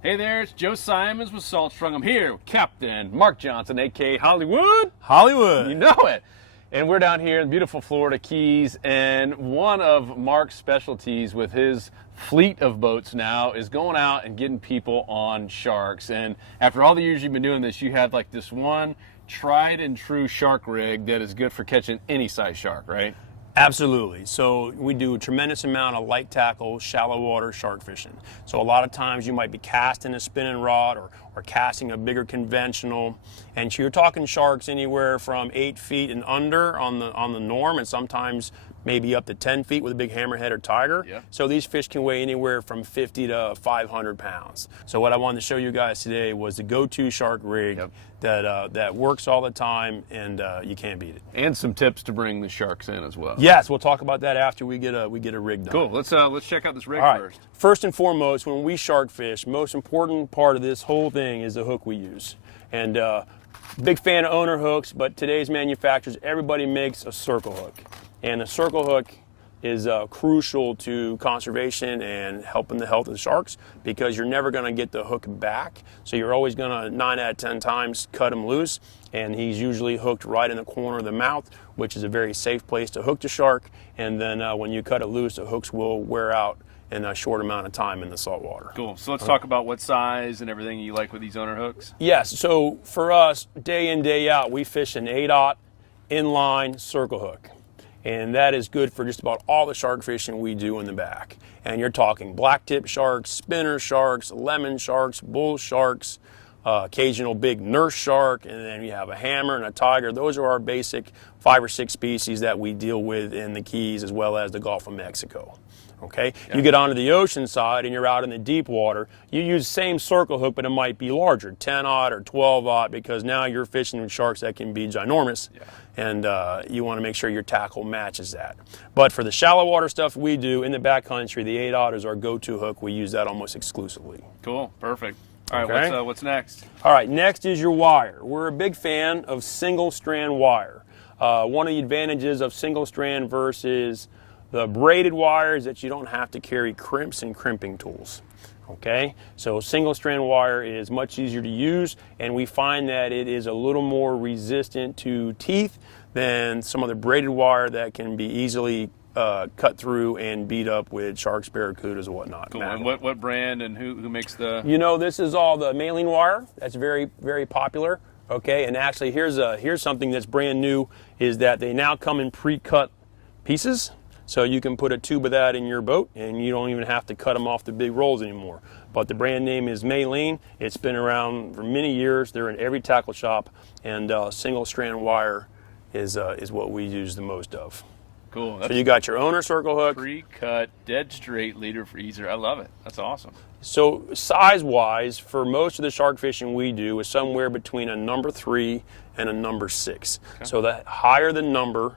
Hey there, it's Joe Simons with Salt Strung. I'm here with Captain Mark Johnson, aka Hollywood. Hollywood. You know it. And we're down here in beautiful Florida Keys, and one of Mark's specialties with his fleet of boats now is going out and getting people on sharks. And after all the years you've been doing this, you have like this one tried and true shark rig that is good for catching any size shark, right? Absolutely. So we do a tremendous amount of light tackle, shallow water shark fishing. So a lot of times you might be casting a spinning rod or casting a bigger conventional, and you're talking sharks anywhere from 8 feet and under on the norm, and sometimes maybe up to 10 feet with a big hammerhead or tiger. Yeah. So these fish can weigh anywhere from 50 to 500 pounds. So what I wanted to show you guys today was the go-to shark rig. Yep. that works all the time, and you can't beat it. And some tips to bring the sharks in as well. Yes, we'll talk about that after we get a rig done. Cool. Let's check out this rig All right. first. First and foremost, when we shark fish, most important part of this whole thing is the hook we use. And big fan of owner hooks, but today's manufacturers, everybody makes a circle hook. And a circle hook is crucial to conservation and helping the health of the sharks, because you're never going to get the hook back. So you're always going to 9 out of 10 times cut him loose, and he's usually hooked right in the corner of the mouth, which is a very safe place to hook the shark. And then when you cut it loose, the hooks will wear out in a short amount of time in the salt water. Cool. So let's talk about what size and everything you like with these owner hooks. Yes, so for us, day in, day out, we fish an 8/0 inline circle hook. And that is good for just about all the shark fishing we do in the back. And you're talking black tip sharks, spinner sharks, lemon sharks, bull sharks, occasional big nurse shark, and then you have a hammer and a tiger. Those are our basic 5 or 6 species that we deal with in the Keys as well as the Gulf of Mexico. Okay, yeah. You get onto the ocean side and you're out in the deep water, you use the same circle hook, but it might be larger, 10/0 or 12/0, because now you're fishing with sharks that can be ginormous. Yeah. And you want to make sure your tackle matches that. But for the shallow water stuff we do in the backcountry, the 8/0 is our go-to hook. We use that almost exclusively. Cool, perfect. All right, okay. What's next? All right, next is your wire. We're a big fan of single strand wire. One of the advantages of single strand versus the braided wire is that you don't have to carry crimps and crimping tools. Okay, so single strand wire is much easier to use, and we find that it is a little more resistant to teeth than some of the braided wire that can be easily cut through and beat up with sharks, barracudas, and whatnot. Cool. And what brand and who makes the? You know, this is all the Maylene wire. That's very, very popular. Okay, and actually here's something that's brand new, is that they now come in pre-cut pieces. So you can put a tube of that in your boat, and you don't even have to cut them off the big rolls anymore. But the brand name is Maylene. It's been around for many years. They're in every tackle shop, and single strand wire is what we use the most of. Cool. So you got your owner circle hook. Pre-cut, dead straight leader freezer. I love it. That's awesome. So size-wise, for most of the shark fishing we do is somewhere between a number 3 and a number 6. Okay. So the higher the number,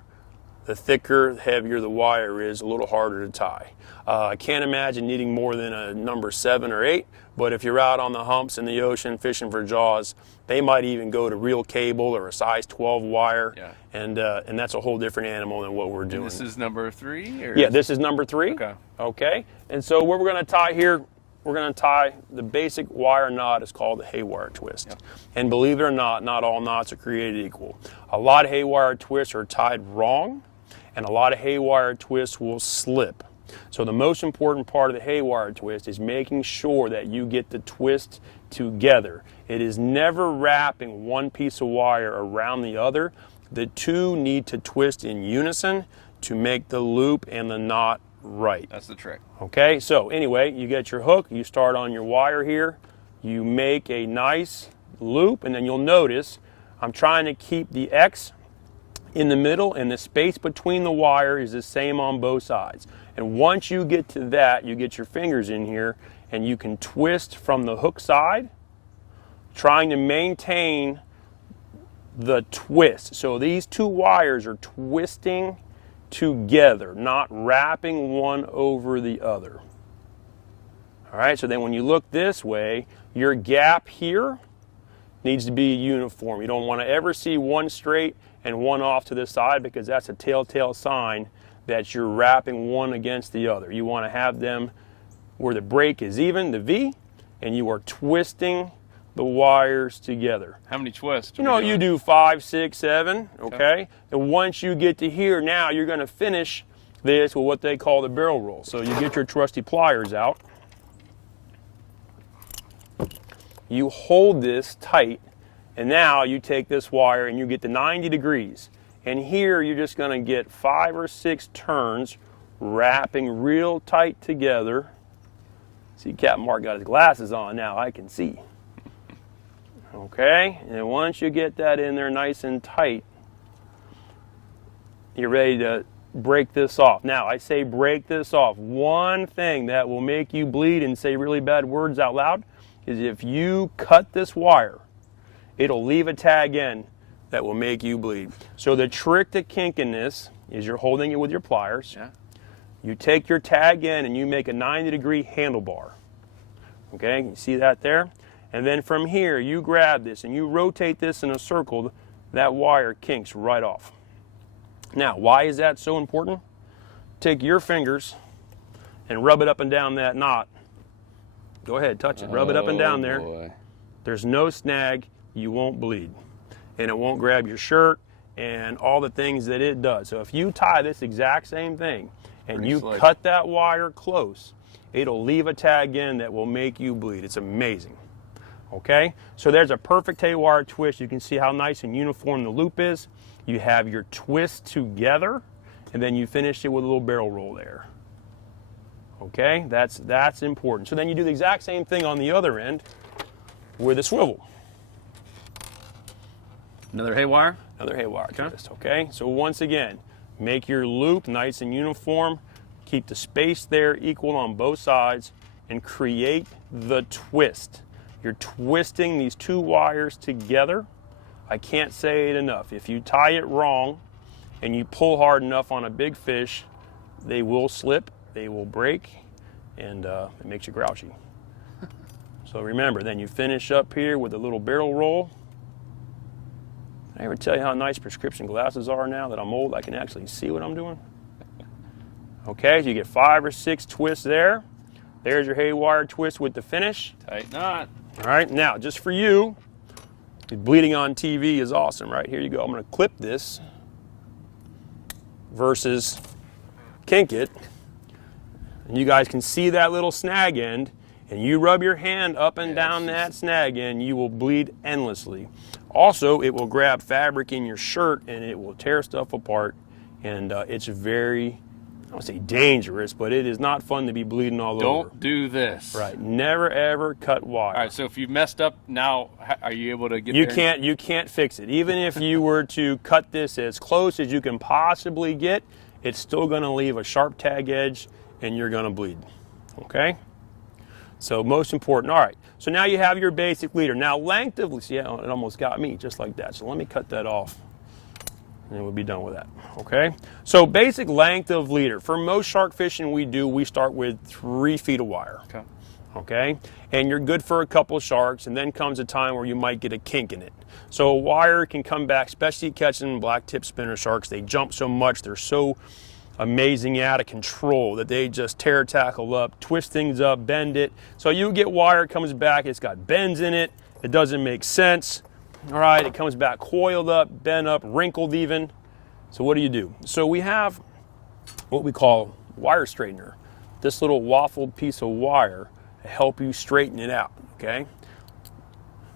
the thicker, heavier the wire is, a little harder to tie. I can't imagine needing more than a number 7 or 8, but if you're out on the humps in the ocean fishing for jaws, they might even go to reel cable or a size 12 wire, yeah. And that's a whole different animal than what we're doing. And this is number 3? Or yeah, this is number 3. Okay. Okay, and so what we're going to tie here, we're going to tie the basic wire knot is called the haywire twist. Yeah. And believe it or not all knots are created equal. A lot of haywire twists are tied wrong, and a lot of haywire twists will slip. So the most important part of the haywire twist is making sure that you get the twist together. It is never wrapping one piece of wire around the other. The two need to twist in unison to make the loop and the knot right. That's the trick. Okay, so anyway, you get your hook, you start on your wire here, you make a nice loop, and then you'll notice I'm trying to keep the X in the middle, and the space between the wire is the same on both sides. And once you get to that, you get your fingers in here and you can twist from the hook side, trying to maintain the twist. So these two wires are twisting together, not wrapping one over the other. All right, so then when you look this way, your gap here needs to be uniform. You don't want to ever see one straight and one off to the side, because that's a telltale sign that you're wrapping one against the other. You want to have them where the break is even, the V, and you are twisting the wires together. How many twists? You know, you do 5, 6, 7, okay? And once you get to here, now you're going to finish this with what they call the barrel roll. So you get your trusty pliers out. You hold this tight, and now you take this wire and you get to 90 degrees. And here you're just going to get 5 or 6 turns, wrapping real tight together. See, Captain Mark got his glasses on now, I can see. Okay, and once you get that in there nice and tight, you're ready to break this off. Now, I say break this off. One thing that will make you bleed and say really bad words out loud is if you cut this wire, it'll leave a tag in that will make you bleed. So the trick to kinking this is you're holding it with your pliers. Yeah. You take your tag in and you make a 90-degree handlebar. Okay, you see that there? And then from here, you grab this and you rotate this in a circle, that wire kinks right off. Now, why is that so important? Take your fingers and rub it up and down that knot. Go ahead, touch it. Rub it up and down there. Boy. There's no snag, you won't bleed. And it won't grab your shirt and all the things that it does. So if you tie this exact same thing and you cut that wire close, it'll leave a tag in that will make you bleed. It's amazing. Okay, so there's a perfect haywire twist. You can see how nice and uniform the loop is. You have your twist together, and then you finish it with a little barrel roll there. Okay, that's important. So then you do the exact same thing on the other end with a swivel. Another haywire? Another haywire twist, okay? So once again, make your loop nice and uniform. Keep the space there equal on both sides, and create the twist. You're twisting these 2 wires together. I can't say it enough. If you tie it wrong and you pull hard enough on a big fish, they will slip, they will break, and it makes you grouchy. So remember, then you finish up here with a little barrel roll. Did I ever tell you how nice prescription glasses are now that I'm old? I can actually see what I'm doing. Okay, so you get 5 or 6 twists there. There's your haywire twist with the finish. Tight knot. All right, now just for you, bleeding on TV is awesome, right? Here you go. I'm going to clip this versus kink it. And you guys can see that little snag end, and you rub your hand up and down that snag end, you will bleed endlessly. Also, it will grab fabric in your shirt and it will tear stuff apart, and it's very, I don't say dangerous, but it is not fun to be bleeding all over. Don't do this. Right. Never ever cut wire. All right. So if you messed up, now are you able to get? You can't fix it. Even if you were to cut this as close as you can possibly get, it's still going to leave a sharp tag edge, and you're going to bleed. Okay. So most important. All right. So now you have your basic leader. Now length of, see, it almost got me just like that. So let me cut that off, and we'll be done with that. Okay, so basic length of leader. For most shark fishing we start with 3 feet of wire. Okay, and you're good for a couple of sharks, and then comes a time where you might get a kink in it. So a wire can come back, especially catching black tip spinner sharks. They jump so much, they're so amazing, out of control, that they just tear tackle up, twist things up, bend it. So you get wire, it comes back, it's got bends in it, it doesn't make sense. All right, it comes back coiled up, bent up, wrinkled even. So what do? So we have what we call wire straightener. This little waffled piece of wire to help you straighten it out, okay?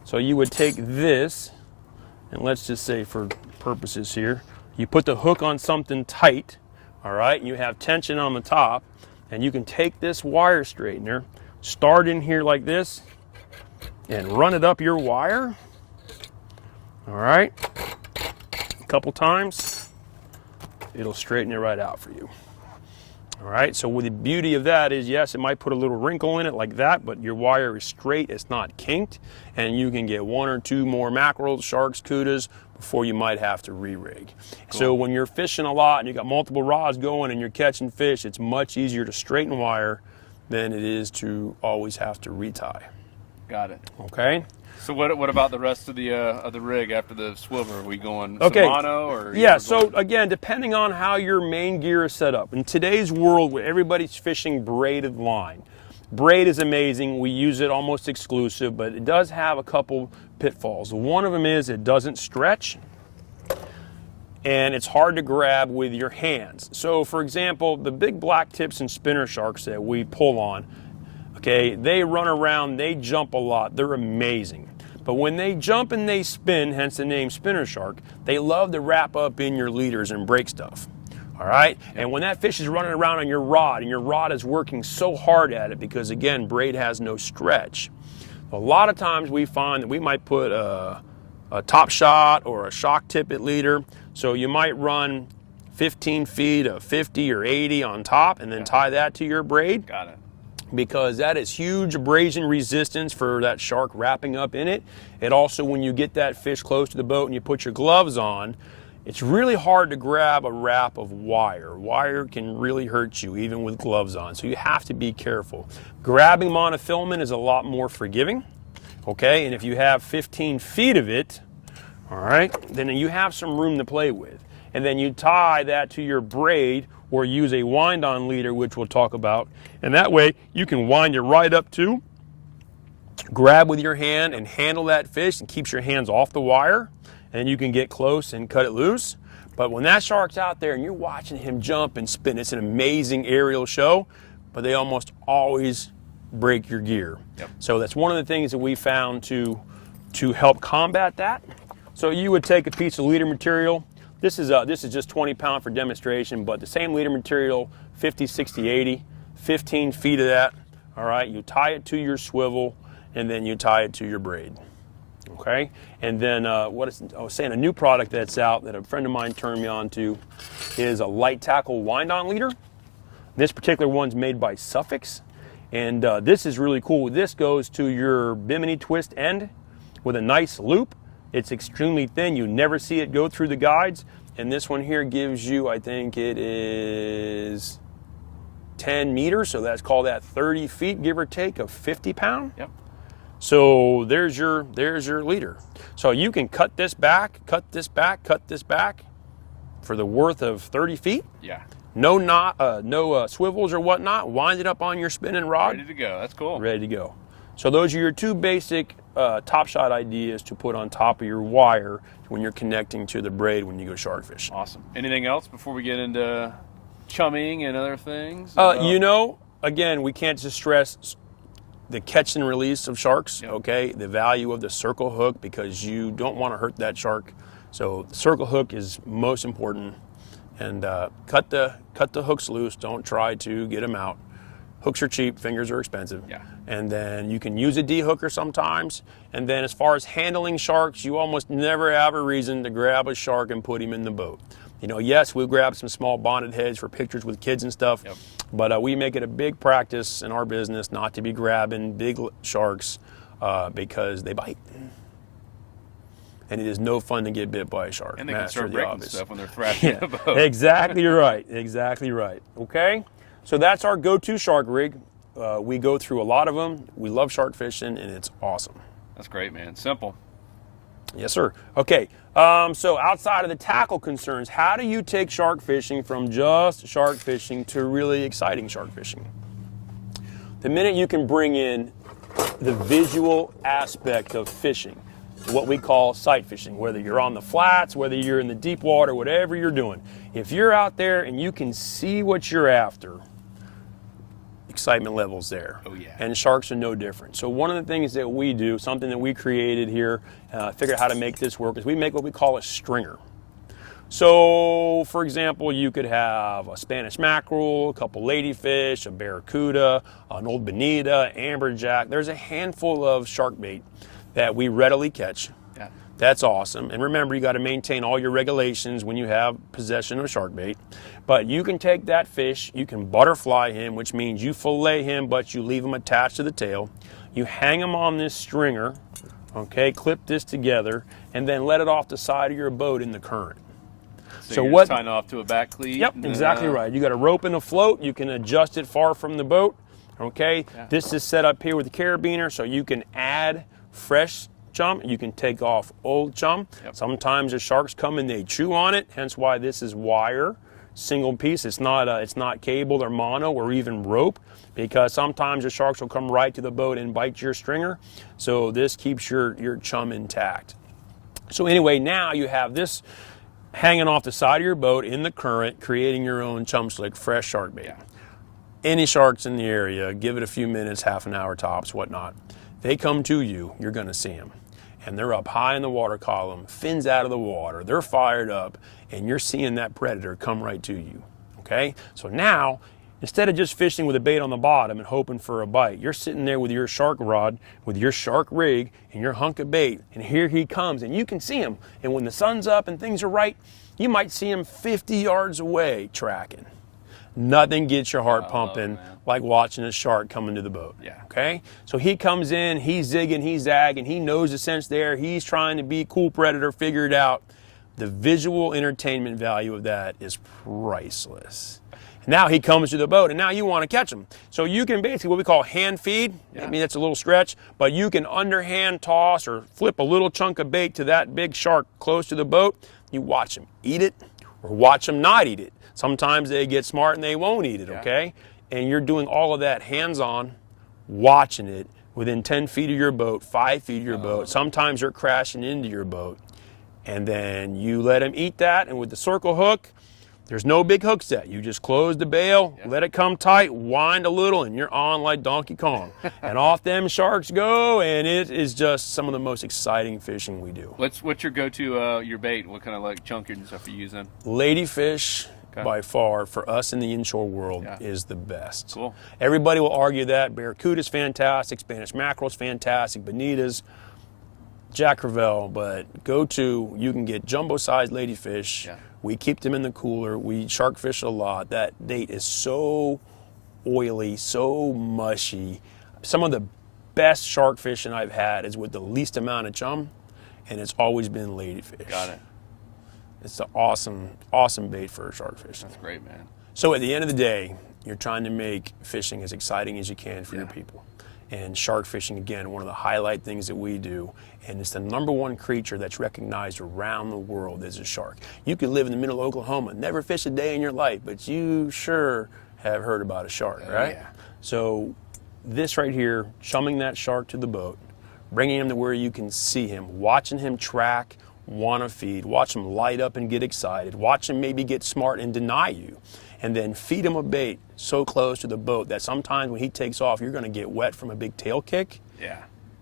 So you would take this, and let's just say for purposes here, you put the hook on something tight, all right? You have tension on the top, and you can take this wire straightener, start in here like this, and run it up your wire, all right? A couple times. It'll straighten it right out for you. All right, so the beauty of that is, yes, it might put a little wrinkle in it like that, but your wire is straight, it's not kinked, and you can get 1 or 2 more mackerels, sharks, cudas before you might have to re-rig. Cool. So when you're fishing a lot and you got multiple rods going and you're catching fish, it's much easier to straighten wire than it is to always have to retie. Got it. Okay. So what about the rest of the rig after the swivel? Are we going okay. mono or? Yeah. So again, depending on how your main gear is set up. In today's world, where everybody's fishing braided line, Braid is amazing. We use it almost exclusive, but it does have a couple pitfalls. One of them is it doesn't stretch, and it's hard to grab with your hands. So for example, the big black tips and spinner sharks that we pull on, okay, they run around, they jump a lot, they're amazing. But when they jump and they spin, hence the name spinner shark, they love to wrap up in your leaders and break stuff. All right? And when that fish is running around on your rod, and your rod is working so hard at it, because again, braid has no stretch, a lot of times we find that we might put a top shot or a shock tippet leader. So you might run 15 feet of 50 or 80 on top and then tie that to your braid. Got it. Because that is huge abrasion resistance for that shark wrapping up in it. It also, when you get that fish close to the boat and you put your gloves on, it's really hard to grab a wrap of wire. Wire can really hurt you even with gloves on, so you have to be careful. Grabbing monofilament is a lot more forgiving, okay? And if you have 15 feet of it, all right, then you have some room to play with. And then you tie that to your braid or use a wind-on leader, which we'll talk about. And that way you can wind it right up to, grab with your hand and handle that fish and keeps your hands off the wire. And you can get close and cut it loose. But when that shark's out there and you're watching him jump and spin, it's an amazing aerial show, but they almost always break your gear. Yep. So that's one of the things that we found to help combat that. So you would take a piece of leader material. This is just 20 pound for demonstration, but the same leader material, 50, 60, 80, 15 feet of that. All right, you tie it to your swivel and then you tie it to your braid. Okay, and then I was saying, a new product that's out that a friend of mine turned me on to is a light tackle wind-on leader. This particular one's made by Suffix, and this is really cool. This goes to your bimini twist end with a nice loop. It's extremely thin. You never see it go through the guides, and this one here gives you, I think it is 10 meters, so that's called that 30 feet, give or take, of 50 pound. Yep. So there's your leader. So you can cut this back, cut this back, cut this back for the worth of 30 feet. Yeah. No knot, no swivels or whatnot. Wind it up on your spinning rod. Ready to go. That's cool. Ready to go. So those are your two basic top shot ideas to put on top of your wire when you're connecting to the braid when you go shark fishing. Awesome. Anything else before we get into chumming and other things? You know, again, we can't just stress the catch and release of sharks, Yep. okay? The value of the circle hook, because you don't want to hurt that shark. So the circle hook is most important. And cut the hooks loose. Don't try to get them out. Hooks are cheap, fingers are expensive. Yeah. And then you can use a de-hooker sometimes. And then as far as handling sharks, you almost never have a reason to grab a shark and put him in the boat. You know, yes, we'll grab some small bonded heads for pictures with kids and stuff, Yep. but we make it a big practice in our business not to be grabbing big sharks because they bite. And it is no fun to get bit by a shark. And they can start breaking stuff when they're thrashing Yeah, the boat. exactly right, exactly right. Okay, so that's our go-to shark rig. We go through a lot of them. We love shark fishing, and it's awesome. That's great, man. Simple. Yes, sir. Okay, so outside of the tackle concerns, how do you take shark fishing from just shark fishing to really exciting shark fishing? The minute you can bring in the visual aspect of fishing, what we call sight fishing, whether you're on the flats, whether you're in the deep water, whatever you're doing, if you're out there and you can see what you're after, excitement levels there. Oh, yeah. And sharks are no different. So one of the things that we do, something that we created here, figure out how to make this work, is we make what we call a stringer. So, for example, you could have a Spanish mackerel, a couple ladyfish, a barracuda, an old bonita, amberjack. There's a handful of shark bait that we readily catch. Yeah. That's awesome. And remember, you got to maintain all your regulations when you have possession of shark bait. But you can take that fish, you can butterfly him, which means you fillet him, but you leave him attached to the tail. You hang him on this stringer, okay, clip this together, and then let it off the side of your boat in the current. So you're just tying off to a back cleat? Yep, exactly right. You got a rope and a float. You can adjust it far from the boat, okay? Yeah. This is set up here with the carabiner, so you can add fresh chum. You can take off old chum. Yep. Sometimes the sharks come and they chew on it, hence why this is wire. single piece. It's not cable or mono or even rope, because sometimes the sharks will come right to the boat and bite your stringer. So this keeps your chum intact. So anyway, now you have this hanging off the side of your boat in the current, creating your own chum slick, fresh shark bait. Any sharks in the area, give it a few minutes, half an hour tops, whatnot. They come to you, you're going to see them. And they're up high in the water column, fins out of the water, they're fired up, and you're seeing that predator come right to you, okay? So now, instead of just fishing with a bait on the bottom and hoping for a bite, you're sitting there with your shark rod, with your shark rig, and your hunk of bait, and here he comes, and you can see him. And when the sun's up and things are right, you might see him 50 yards away tracking. Nothing gets your heart pumping like watching a shark come into the boat. Yeah. Okay? So he comes in, he's zigging, he's zagging, he knows the scent's there, he's trying to be a cool predator, figure it out. The visual entertainment value of that is priceless. Now he comes to the boat, and now you want to catch him. So you can basically what we call hand feed. I mean, that's a little stretch, but you can underhand toss or flip a little chunk of bait to that big shark close to the boat. You watch him eat it or watch him not eat it. Sometimes they get smart and they won't eat it, okay? And you're doing all of that hands-on, watching it within 10 feet of your boat, 5 feet of your boat. Sometimes you're crashing into your boat. And then you let him eat that, and with the circle hook, there's no big hook set. You just close the bail, let it come tight, wind a little, and you're on like Donkey Kong. And off them sharks go, and it is just some of the most exciting fishing we do. What's your go-to, your bait? What kind of like chunker and stuff are you using? Ladyfish, by far, for us in the inshore world, is the best. Cool. Everybody will argue that. Barracuda's fantastic, Spanish mackerel's fantastic, bonitas, Jack Crevalle, but go-to, you can get jumbo-sized ladyfish. We keep them in the cooler. We shark fish a lot. That bait is so oily, so mushy. Some of the best shark fishing I've had is with the least amount of chum, and it's always been ladyfish. Got it. It's an awesome, awesome bait for shark fishing. That's great, man. So at the end of the day, you're trying to make fishing as exciting as you can for your people. And shark fishing, again, one of the highlight things that we do, and it's the #1 creature that's recognized around the world as a shark. You could live in the middle of Oklahoma, never fish a day in your life, but you sure have heard about a shark, right? So this right here, chumming that shark to the boat, bringing him to where you can see him, watching him track, want to feed, watch him light up and get excited, watch him maybe get smart and deny you, and then feed him a bait so close to the boat that sometimes when he takes off, you're going to get wet from a big tail kick.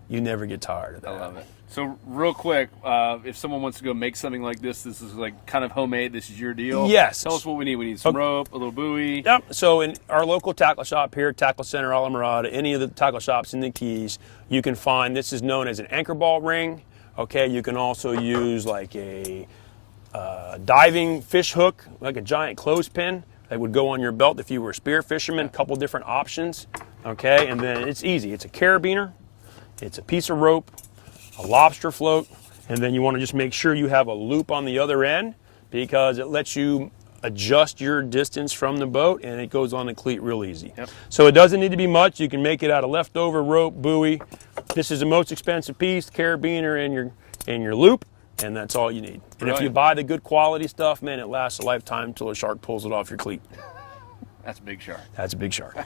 You never get tired of that. I love it. So real quick, if someone wants to go make something like this is like kind of homemade, this is your deal? Yes. Tell us what we need. We need some rope, a little buoy. Yep. So in our local tackle shop here, Tackle Center, Alamorada, any of the tackle shops in the Keys, you can find, this is known as an anchor ball ring. Okay, you can also use like a diving fish hook, like a giant clothespin that would go on your belt if you were a spear fisherman. A couple different options. Okay, and then it's easy. It's a carabiner, it's a piece of rope, a lobster float, and then you want to just make sure you have a loop on the other end because it lets you adjust your distance from the boat, and it goes on the cleat real easy. So it doesn't need to be much. You can make it out of leftover rope, buoy. This is the most expensive piece, carabiner and your loop, and that's all you need. And if you buy the good quality stuff, man, it lasts a lifetime until a shark pulls it off your cleat. That's a big shark. That's a big shark.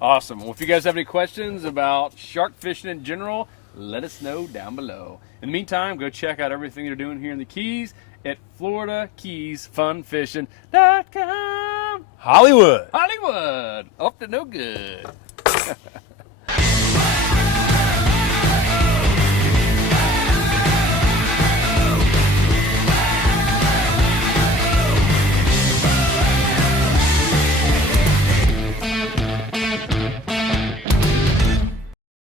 Awesome. Well, if you guys have any questions about shark fishing in general, let us know down below. In the meantime, go check out everything they're doing here in the Keys at FloridaKeysFunFishing.com. Hollywood. Hollywood. Up to no good.